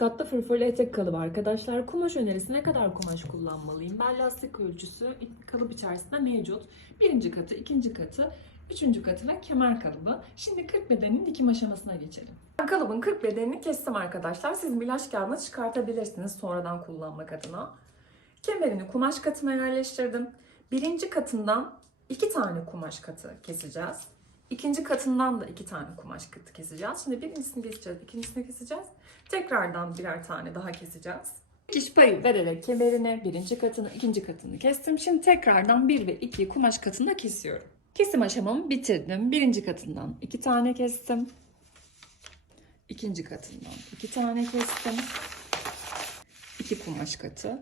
Katlı fırfırlı etek kalıbı arkadaşlar. Kumaş önerisi ne kadar kumaş kullanmalıyım? Ben lastik ölçüsü kalıp içerisinde mevcut. Birinci katı, ikinci katı, üçüncü katı ve kemer kalıbı. Şimdi 40 bedenin dikim aşamasına geçelim. Ben kalıbın 40 bedenini kestim arkadaşlar. Siz milaç kağıdına çıkartabilirsiniz sonradan kullanmak adına. Kemerini kumaş katına yerleştirdim. Birinci katından iki tane kumaş katı keseceğiz. İkinci katından da iki tane kumaş keseceğiz. Şimdi birincisini keseceğiz, ikincisini keseceğiz. Tekrardan birer tane daha keseceğiz. Dikiş payı vererek kemerine birinci katını, ikinci katını kestim. Şimdi tekrardan bir ve iki kumaş katını da kesiyorum. Kesim aşamamı bitirdim. Birinci katından iki tane kestim. İkinci katından iki tane kestim. İki kumaş katı.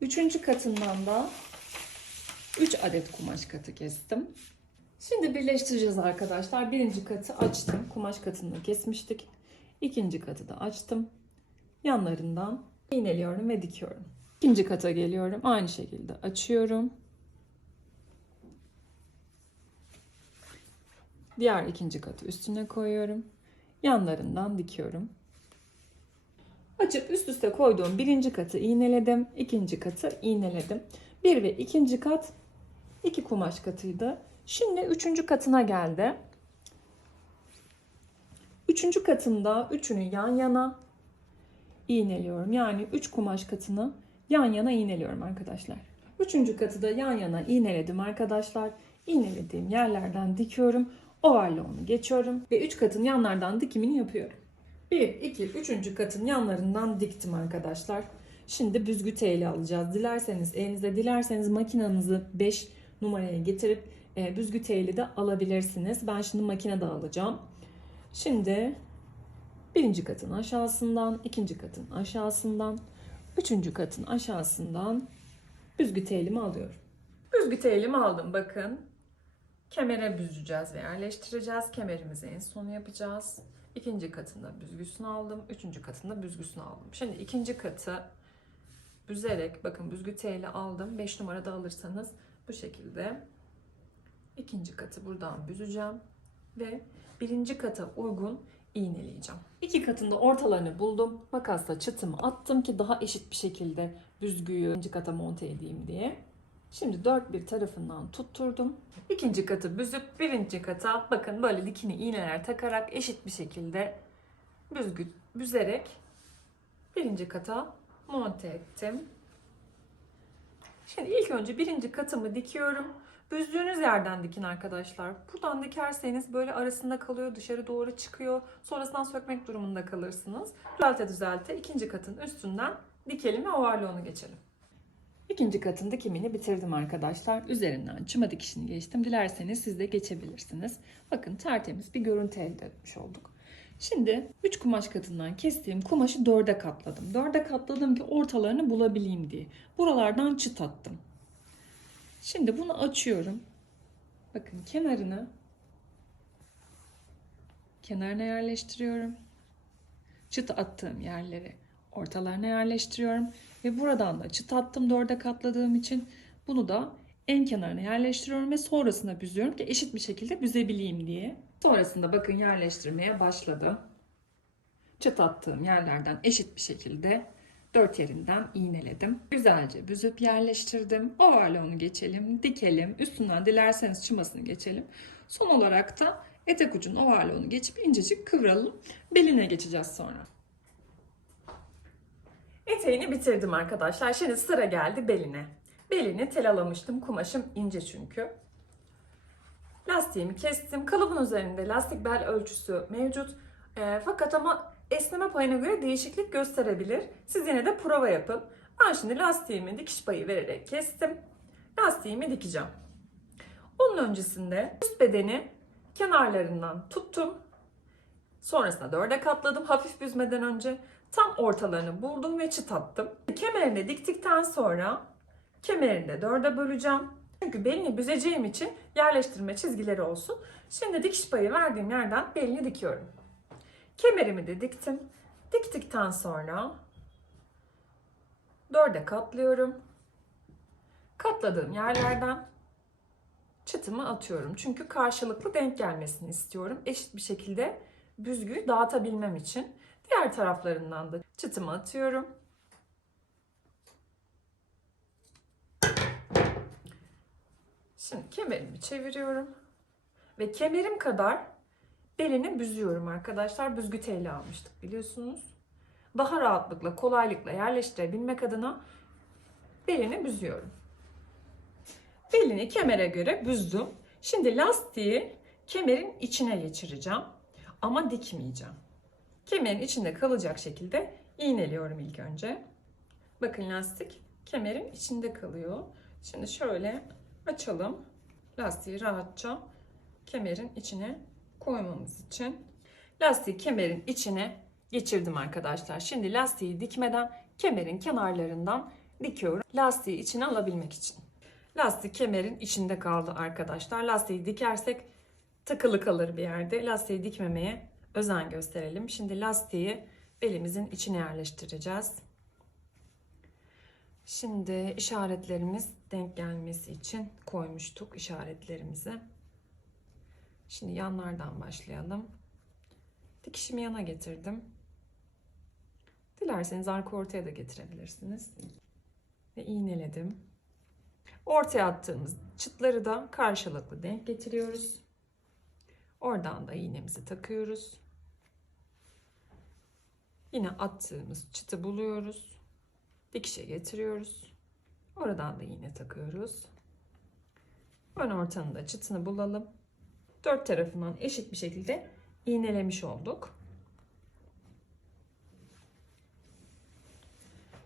Üçüncü katından da 3 adet kumaş katı kestim. Şimdi birleştireceğiz arkadaşlar. Birinci katı açtım. Kumaş katını kesmiştik. İkinci katı da açtım. Yanlarından iğneliyorum ve dikiyorum. İkinci kata geliyorum. Aynı şekilde açıyorum. Diğer ikinci katı üstüne koyuyorum. Yanlarından dikiyorum. Açıp üst üste koyduğum birinci katı iğneledim. ikinci katı iğneledim. Bir ve ikinci kat iki kumaş katıydı. Şimdi üçüncü katına geldi. Üçüncü katında üçünü yan yana iğneliyorum. Yani üç kumaş katını yan yana iğneliyorum arkadaşlar. Üçüncü katı da yan yana iğneledim arkadaşlar. İğnelediğim yerlerden dikiyorum. Overlock'unu geçiyorum ve üç katın yanlardan dikimini yapıyorum. 1, 2, 3. katın yanlarından diktim arkadaşlar. Şimdi büzgü teli alacağız. Dilerseniz elinizde dilerseniz makinenizi 5 numaraya getirip e, büzgü teli de alabilirsiniz. Ben şimdi makinede alacağım. Şimdi birinci katın aşağısından, ikinci katın aşağısından, üçüncü katın aşağısından büzgü telimi alıyorum. Büzgü telimi aldım bakın. Kemere büzeceğiz ve yerleştireceğiz. Kemerimizi en son yapacağız. İkinci katında büzgüsünü aldım. Üçüncü katında büzgüsünü aldım. Şimdi ikinci katı büzerek bakın büzgü teli aldım. 5 numarada alırsanız bu şekilde ikinci katı buradan büzeceğim ve birinci kata uygun iğneleyeceğim. İki katında ortalarını buldum. Makasla çıtımı attım ki daha eşit bir şekilde büzgüyü ikinci kata monte edeyim diye. Şimdi dört bir tarafından tutturdum. İkinci katı büzüp birinci kata bakın böyle dikini iğneler takarak eşit bir şekilde büzgü büzerek birinci kata monte ettim. Şimdi ilk önce birinci katımı dikiyorum. Büzdüğünüz yerden dikin arkadaşlar. Buradan dikerseniz böyle arasında kalıyor, dışarı doğru çıkıyor. Sonrasından sökmek durumunda kalırsınız. Düzelte düzelte ikinci katın üstünden dikelim ve overlock'unu geçelim. İkinci katın dikimini bitirdim arkadaşlar. Üzerinden çıma dikişini geçtim. Dilerseniz siz de geçebilirsiniz. Bakın tertemiz bir görüntü elde etmiş olduk. Şimdi 3 kumaş katından kestiğim kumaşı 4'e katladım. 4'e katladım ki ortalarını bulabileyim diye. Buralardan çıt attım. Şimdi bunu açıyorum. Bakın kenarını kenarına yerleştiriyorum. Çıt attığım yerleri ortalarına yerleştiriyorum. Ve buradan da çıt attım dörde katladığım için bunu da en kenarına yerleştiriyorum ve sonrasında büzüyorum ki eşit bir şekilde büzebileyim diye. Sonrasında bakın yerleştirmeye başladı. Çıt attığım yerlerden eşit bir şekilde dört yerinden iğneledim. Güzelce büzüp yerleştirdim. Overlock'unu geçelim, dikelim. Üstünden dilerseniz çımasını geçelim. Son olarak da etek ucun overlock'unu geçip incecik kıvralım. Beline geçeceğiz sonra. Eteğini bitirdim arkadaşlar. Şimdi sıra geldi beline. Belini telalamıştım. Kumaşım ince çünkü. Lastiğimi kestim. Kalıbın üzerinde lastik bel ölçüsü mevcut. Ee, fakat ama esneme payına göre değişiklik gösterebilir. Siz yine de prova yapın. Ben şimdi lastiğimi dikiş payı vererek kestim. Lastiğimi dikeceğim. Onun öncesinde üst bedeni kenarlarından tuttum. Sonrasında dörde katladım hafif büzmeden önce. Tam ortalarını buldum ve çıt attım. Kemerini diktikten sonra kemerini de dörde böleceğim. Çünkü belini büzeceğim için yerleştirme çizgileri olsun. Şimdi dikiş payı verdiğim yerden belini dikiyorum. Kemerimi de diktim. Diktikten sonra dörde katlıyorum. Katladığım yerlerden çıtımı atıyorum. Çünkü karşılıklı denk gelmesini istiyorum. Eşit bir şekilde büzgüyü dağıtabilmem için. Diğer taraflarından da çıtımı atıyorum. Şimdi kemerimi çeviriyorum. Ve kemerim kadar belini büzüyorum arkadaşlar. Büzgü teli almıştık biliyorsunuz. Daha rahatlıkla, kolaylıkla yerleştirebilmek adına belini büzüyorum. Belini kemere göre büzdüm. Şimdi lastiği kemerin içine geçireceğim. Ama dikmeyeceğim. Kemerin içinde kalacak şekilde iğneliyorum ilk önce. Bakın lastik kemerin içinde kalıyor. Şimdi şöyle açalım. Lastiği rahatça kemerin içine koymamız için. Lastiği kemerin içine geçirdim arkadaşlar. Şimdi lastiği dikmeden kemerin kenarlarından dikiyorum. Lastiği içine alabilmek için. Lastik kemerin içinde kaldı arkadaşlar. Lastiği dikersek takılı kalır bir yerde. Lastiği dikmemeye özen gösterelim. Şimdi lastiği belimizin içine yerleştireceğiz. Şimdi işaretlerimiz denk gelmesi için koymuştuk işaretlerimizi. Şimdi yanlardan başlayalım. Dikişimi yana getirdim. Dilerseniz arka ortaya da getirebilirsiniz. Ve iğneledim. Ortaya attığımız çıtları da karşılıklı denk getiriyoruz. Oradan da iğnemizi takıyoruz. Yine attığımız çıtı buluyoruz. Dikişe getiriyoruz. Oradan da iğne takıyoruz. Ön ortanın da çıtını bulalım. Dört tarafından eşit bir şekilde iğnelemiş olduk.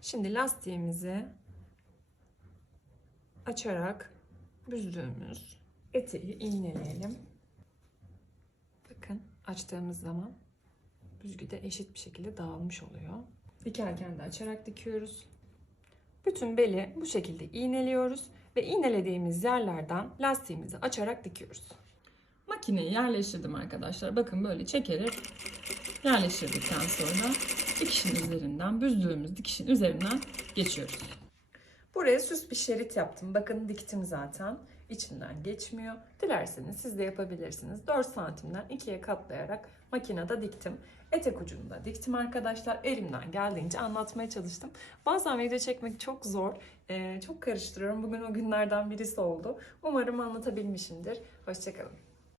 Şimdi lastiğimizi açarak büzdüğümüz eteği iğneleyelim. Bakın açtığımız zaman büzgü de eşit bir şekilde dağılmış oluyor. Dikerken de açarak dikiyoruz. Bütün beli bu şekilde iğneliyoruz ve iğnelediğimiz yerlerden lastiğimizi açarak dikiyoruz. Makineyi yerleştirdim arkadaşlar. Bakın böyle çekerek yerleştirdikten sonra dikişin üzerinden, büzdüğümüz dikişin üzerinden geçiyoruz. Buraya süs bir şerit yaptım. Bakın diktim zaten. İçinden geçmiyor. Dilerseniz siz de yapabilirsiniz. 4 santimden 2'ye katlayarak makinede diktim. Etek ucunu da diktim arkadaşlar. Elimden geldiğince anlatmaya çalıştım. Bazen video çekmek çok zor. Ee, çok karıştırıyorum. Bugün o günlerden birisi oldu. Umarım anlatabilmişimdir. Hoşçakalın.